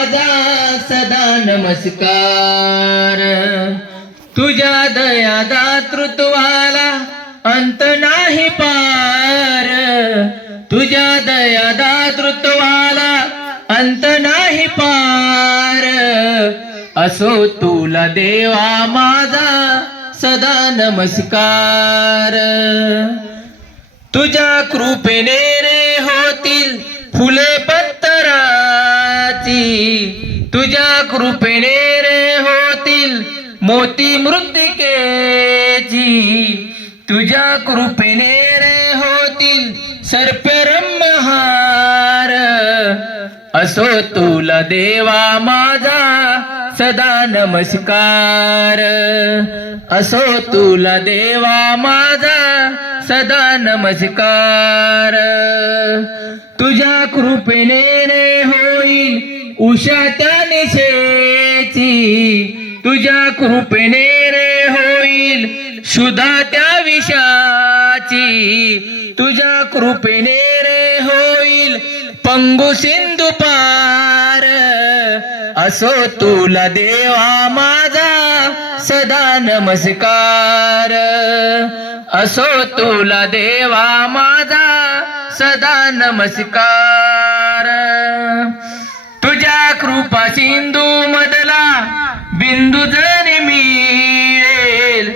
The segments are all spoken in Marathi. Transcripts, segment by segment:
माझा सदा नमस्कार. तुझ्या दया दातृत्वाला अंत नाही पार. तुझ्या दया दातृत्वाला अंत नाही पार. असो तुला देवा माझा सदा नमस्कार. तुझ्या कृपेने रे होतील फुले पण तुझ्या कृपेने रे होतील मोती मृत्तिकेची तुझ्या कृपेने रे होतील सर्परम्यहार असो तुला देवा माझा सदा नमस्कार. असो तुला देवा माझा सदा नमस्कार. तुझ्या कृपेने रे होईल उषा त्या निशेची. तुझ्या कृपेने रे होईल शुदा त्या विषाची. तुझ्या कृपेने रे होईल पंगू सिंधू असो तुला देवा माझा सदा नमस्कार. असो तुला देवा माझा सदा नमस्कार. तुझ्या कृपा सिंधू मधला बिंदू जर मिळेल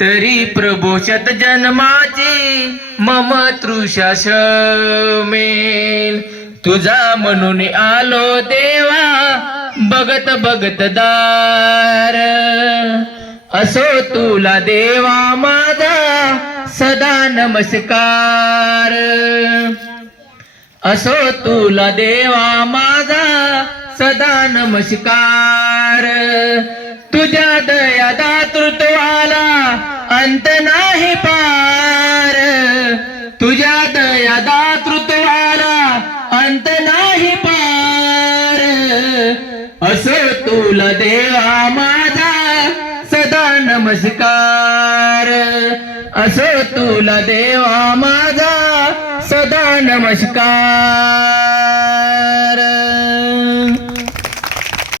तरी प्रभू शत जन्माची मम तृषा शमेल. तुझा म्हणून आलो देवा बघत बघत दार असो तुला देवा माझा सदा नमस्कार. असो तुला देवा माझा सदा नमस्कार. तुला देवा माझा सदा नमस्कार. असो तुला देवा माझा सदा नमस्कार.